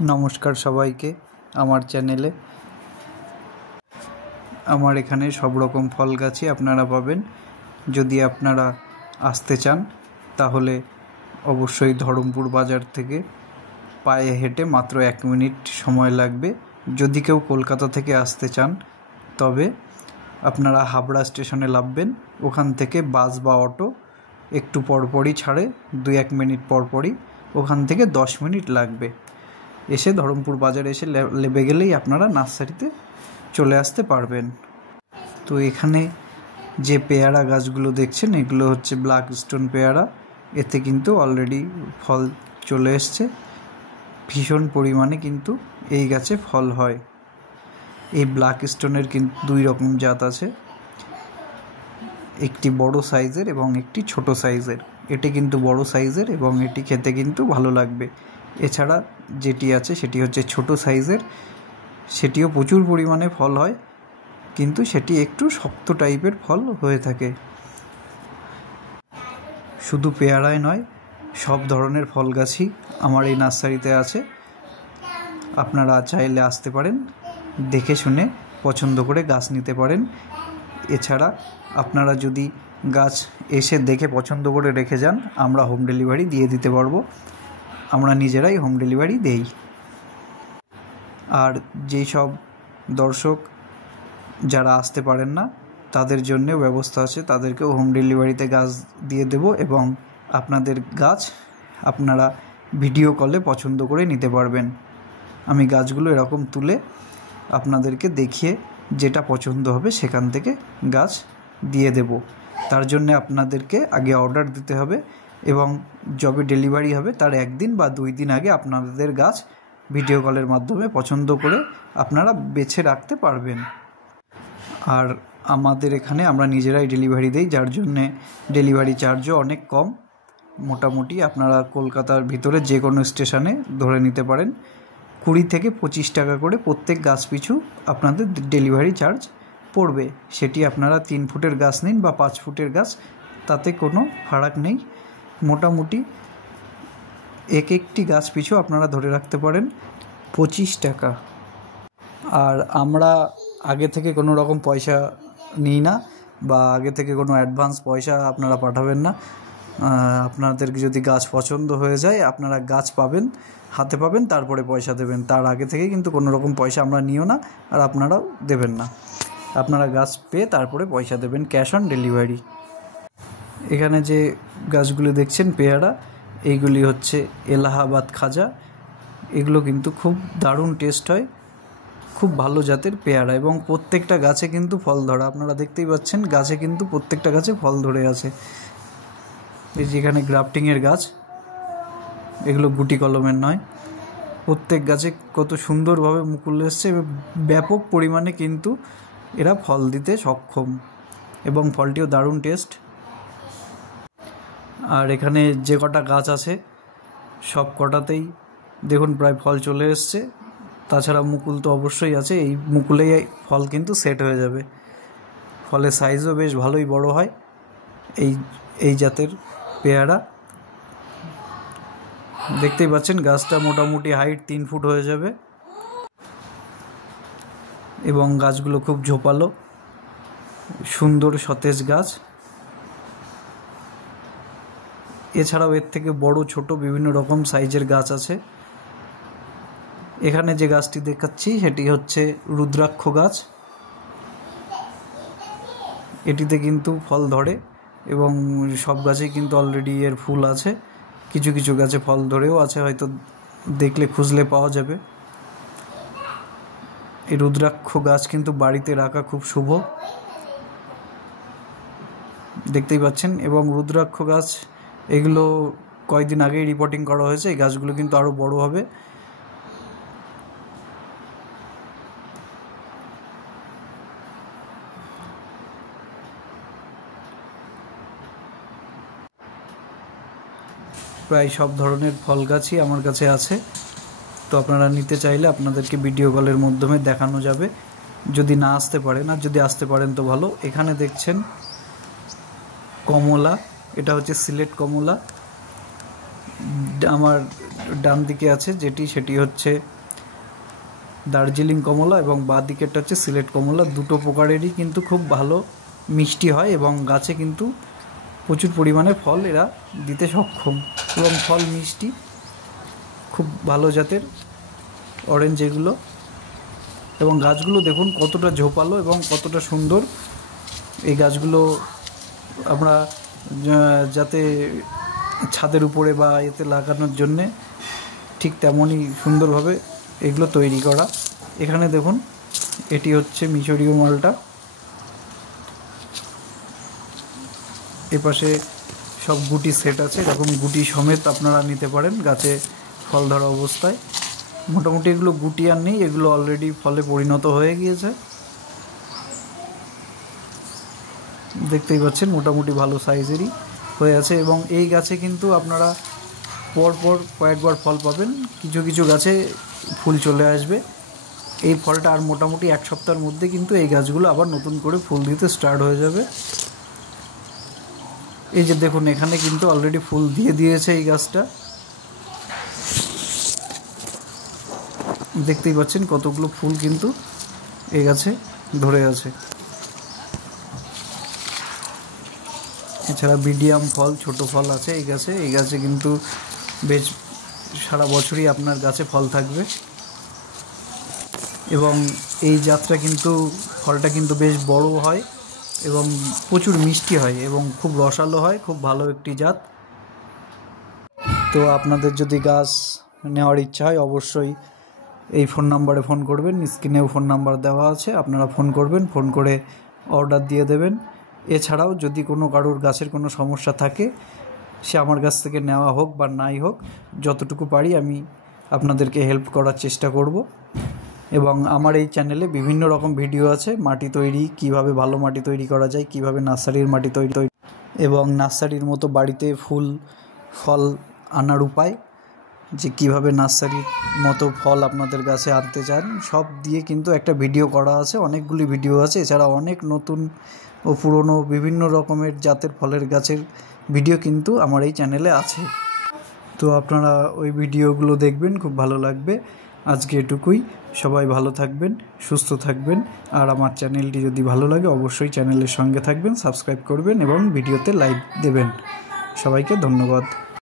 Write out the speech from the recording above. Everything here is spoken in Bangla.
नमस्कार सबाइके आमार चैनेले आमार एखाने सब रकम फल गाछी आपनारा पाबेन। यदि आपनारा आसते चान ताहले अवश्यई धरमपुर बाजार थेके पाये हेঁটে मात्र 1 मिनट समय लागबे। यदि केउ कलकाता थेके आसते चान तबे आपनारा हाबड़ा स्टेशने नामबेन, ओखान थेके बास बा अटो एकटू परपरई छाड़े 2-1 मिनट परपरई, ओखान थेके 10 मिनट लागबे। एसे धरमपुर बाजार एसे लेबे गेलेई आपनारा नार्सारिते चले आसते पारबेन। तो एखाने जे पेयारा गाछगुलो देखछेन एगुलो हच्छे ब्लैक स्टोन पेयारा, एते किन्तु अलरेडी फल चले एसेछे, भीषण परिमाणे किन्तु एई गाছে फल हय। এই ব্ল্যাক স্টোনের কিন্তু দুই রকম জাত আছে, একটি বড় সাইজের এবং একটি ছোট সাইজের। এটি কিন্তু বড় সাইজের এবং এটি খেতে কিন্তু ভালো লাগবে। এছাড়া যেটি আছে সেটি হচ্ছে ছোট সাইজের, সেটিও প্রচুর পরিমাণে ফল হয় কিন্তু সেটি একটু শক্ত টাইপের ফল হয়ে থাকে। শুধু পেয়ারাই নয়, সব ধরনের ফল গাছই আমার এই নার্সারিতে আছে। আপনারা চাইলে আসতে পারেন, দেখে শুনে পছন্দ করে গাছ নিতে পারেন। এছাড়া আপনারা যদি গাছ এসে দেখে পছন্দ করে রেখে যান, আমরা হোম ডেলিভারি দিয়ে দিতে পারবো। আমরা নিজেরাই হোম ডেলিভারি দেই। আর যেই সব দর্শক যারা আসতে পারেন না তাদের জন্য ব্যবস্থা আছে, তাদেরকেও হোম ডেলিভারিতে গাছ দিয়ে দেব এবং আপনাদের গাছ আপনারা ভিডিও কলে পছন্দ করে নিতে পারবেন। আমি গাছগুলো এরকম তুলে আপনাদেরকে দেখিয়ে যেটা পছন্দ হবে সেখান থেকে গাছ দিয়ে দেব। তার জন্য আপনাদেরকে আগে অর্ডার দিতে হবে এবং যবে ডেলিভারি হবে তার 1 দিন বা 2 দিন আগে আপনাদের গাছ ভিডিও কলের মাধ্যমে পছন্দ করে আপনারা বেছে রাখতে পারবেন। আর আমাদের এখানে আমরা নিজেরাই ডেলিভারি দেই, যার জন্যে ডেলিভারি চার্জও অনেক কম। মোটামুটি আপনারা কলকাতার ভিতরে যে কোনো স্টেশনে ধরে নিতে পারেন, 20 থেকে 25 টাকা করে প্রত্যেক গাছ পিছু আপনাদের ডেলিভারি চার্জ পড়বে। সেটি আপনারা 3 ফুটের গাছ নিন বা 5 ফুটের গাছ, তাতে কোনো ফারাক নেই। মোটামুটি একটি গাছ পিছু আপনারা ধরে রাখতে পারেন 25 টাকা। আর আমরা আগে থেকে কোনো রকম পয়সা নিই না বা আগে থেকে কোনো অ্যাডভান্স পয়সা আপনারা পাঠাবেন না। আপনাদেরকে যদি গাছ পছন্দ হয়ে যায় আপনারা গাছ পাবেন, হাতে পাবেন, তারপরে পয়সা দেবেন। তার আগে থেকে কিন্তু কোনো রকম পয়সা আমরা নিও না আর আপনারাও দেবেন না। আপনারা গাছ পেয়ে তারপরে পয়সা দেবেন, ক্যাশ অন ডেলিভারি। এখানে যে গাছগুলো দেখছেন পেয়ারা, এইগুলি হচ্ছে এলাহাবাদ খাজা। এগুলো কিন্তু খুব দারুণ টেস্ট হয়, খুব ভালো জাতের পেয়ারা এবং প্রত্যেকটা গাছে কিন্তু ফল ধরা। আপনারা দেখতেই পাচ্ছেন গাছে কিন্তু প্রত্যেকটা গাছে ফল ধরে আছে। এই যেখানে গ্রাফটিংয়ের গাছ, এগুলো গুটি কলমের নয়। প্রত্যেক গাছে কত সুন্দরভাবে মুকুল এসছে, ব্যাপক পরিমাণে কিন্তু এরা ফল দিতে সক্ষম এবং ফলটিও দারুণ টেস্ট। আর এখানে যে কটা গাছ আছে সব কটাতেই দেখুন প্রায় ফল চলে এসছে। তাছাড়া মুকুল তো অবশ্যই আছে, এই মুকুলেই ফল কিন্তু সেট হয়ে যাবে। ফলের সাইজও বেশ ভালোই বড় হয় এই জাতের পেয়ারা। দেখতেই পাচ্ছেন গাছটা মোটামুটি হাইট 3 ফুট হয়ে যাবে এবং গাছগুলো খুব ঝোপালো, সুন্দর সতেজ গাছ। এছাড়াও এর থেকে বড় ছোট বিভিন্ন রকম সাইজের গাছ আছে। এখানে যে গাছটি দেখাচ্ছি সেটি হচ্ছে রুদ্রাক্ষ গাছ। এটিতে কিন্তু ফল ধরে এবং সব গাছেই কিন্তু অলরেডি এর ফুল আছে। কিছু কিছু গাছে ফল ধরেও আছে, হয়তো দেখলে খুঁজলে পাওয়া যাবে। এই রুদ্রাক্ষ গাছ কিন্তু বাড়িতে রাখা খুব শুভ, দেখতেই পাচ্ছেন। এবং রুদ্রাক্ষ গাছ এগুলো কয়েকদিন আগেই রিপোর্টিং করা হয়েছে, এই গাছগুলো কিন্তু আরও বড় হবে। প্রায় সব ধরনের ফল গাছই আমার কাছে আছে, তো আপনারা নিতে চাইলে আপনাদেরকে ভিডিও কলের মাধ্যমে দেখানো যাবে যদি না আসতে পারেন। আর যদি আসতে পারেন তো ভালো। এখানে দেখছেন কমলা, এটা হচ্ছে সিলেট কমলা। আমার ডান দিকে আছে সেটি হচ্ছে দার্জিলিং কমলা এবং বাঁ দিকেরটা হচ্ছে সিলেট কমলা। দুটো প্রকারেরই কিন্তু খুব ভালো মিষ্টি হয় এবং গাছে কিন্তু প্রচুর পরিমাণে ফল এরা দিতে সক্ষম এবং ফল মিষ্টি, খুব ভালো জাতের অরেঞ্জ এগুলো। এবং গাছগুলো দেখুন কতটা ঝোপালো এবং কতটা সুন্দর। এই গাছগুলো আমরা যাতে ছাদের উপরে বা এতে লাগানোর জন্যে ঠিক তেমনই সুন্দরভাবে এগুলো তৈরি করা। এখানে দেখুন এটি হচ্ছে মিশরীয় মালটা, এপাশে সব গুটি সেট আছে, এরকম গুটি সমেত আপনারা নিতে পারেন গাছে ফল ধরা অবস্থায়। মোটামুটি এগুলো গুটি আর নেই, এগুলো অলরেডি ফলে পরিণত হয়ে গিয়েছে। দেখতেই পাচ্ছেন মোটামুটি ভালো সাইজেরই হয়ে আছে এবং এই গাছে কিন্তু আপনারা পরপর কয়েকবার ফল পাবেন। কিছু কিছু গাছে ফুল চলে আসবে। এই ফলটা আর মোটামুটি এক সপ্তাহের মধ্যে কিন্তু এই গাছগুলো আবার নতুন করে ফুল দিতে স্টার্ট হয়ে যাবে। এই যে দেখুন এখানে কিন্তু অলরেডি ফুল দিয়ে দিয়েছে এই গাছটা, দেখতেই পাচ্ছেন কতগুলো ফুল কিন্তু এই গাছে ধরে আছে। এছাড়া মিডিয়াম ফল, ছোট ফল আছে এই গাছে। এই গাছে কিন্তু বেশ সারা বছরই আপনার গাছে ফল থাকবে এবং এই জাতটা কিন্তু ফলটা কিন্তু বেশ বড় হয় এবং প্রচুর মিষ্টি হয় এবং খুব রসালো হয়, খুব ভালো একটি জাত। তো আপনাদের যদি গাছ নেওয়ার ইচ্ছা হয় অবশ্যই এই ফোন নাম্বারে ফোন করবেন, স্ক্রিনেও ফোন নাম্বার দেওয়া আছে, আপনারা ফোন করবেন, ফোন করে অর্ডার দিয়ে দেবেন। এছাড়াও যদি কোনো কারোর গাছের কোনো সমস্যা থাকে, সে আমার কাছ থেকে নেওয়া হোক বা নাই হোক, যতটুকু পারি আমি আপনাদেরকে হেল্প করার চেষ্টা করব। এবং আমার এই চ্যানেলে বিভিন্ন রকম ভিডিও আছে, মাটি তৈরি, কিভাবে ভালো মাটি তৈরি করা যায়, কিভাবে নার্সারির মাটি তৈরি এবং নার্সারির মতো বাড়িতে ফুল ফল আনার উপায়, যে কিভাবে নার্সারির মতো ফল আপনাদের কাছে আনতে চান, সব দিয়ে কিন্তু একটা ভিডিও করা আছে, অনেকগুলি ভিডিও আছে। এছাড়া অনেক নতুন ও পুরনো বিভিন্ন রকমের জাতের ফলের গাছের ভিডিও কিন্তু আমার এই চ্যানেলে আছে। তো আপনারা ওই ভিডিওগুলো দেখবেন, খুব ভালো লাগবে। আজকে এটুকুই, সবাই ভালো থাকবেন, সুস্থ থাকবেন। আর আমার চ্যানেলটি যদি ভালো লাগে অবশ্যই চ্যানেলের সঙ্গে থাকবেন, সাবস্ক্রাইব করবেন এবং ভিডিওতে লাইক দেবেন। সবাইকে ধন্যবাদ।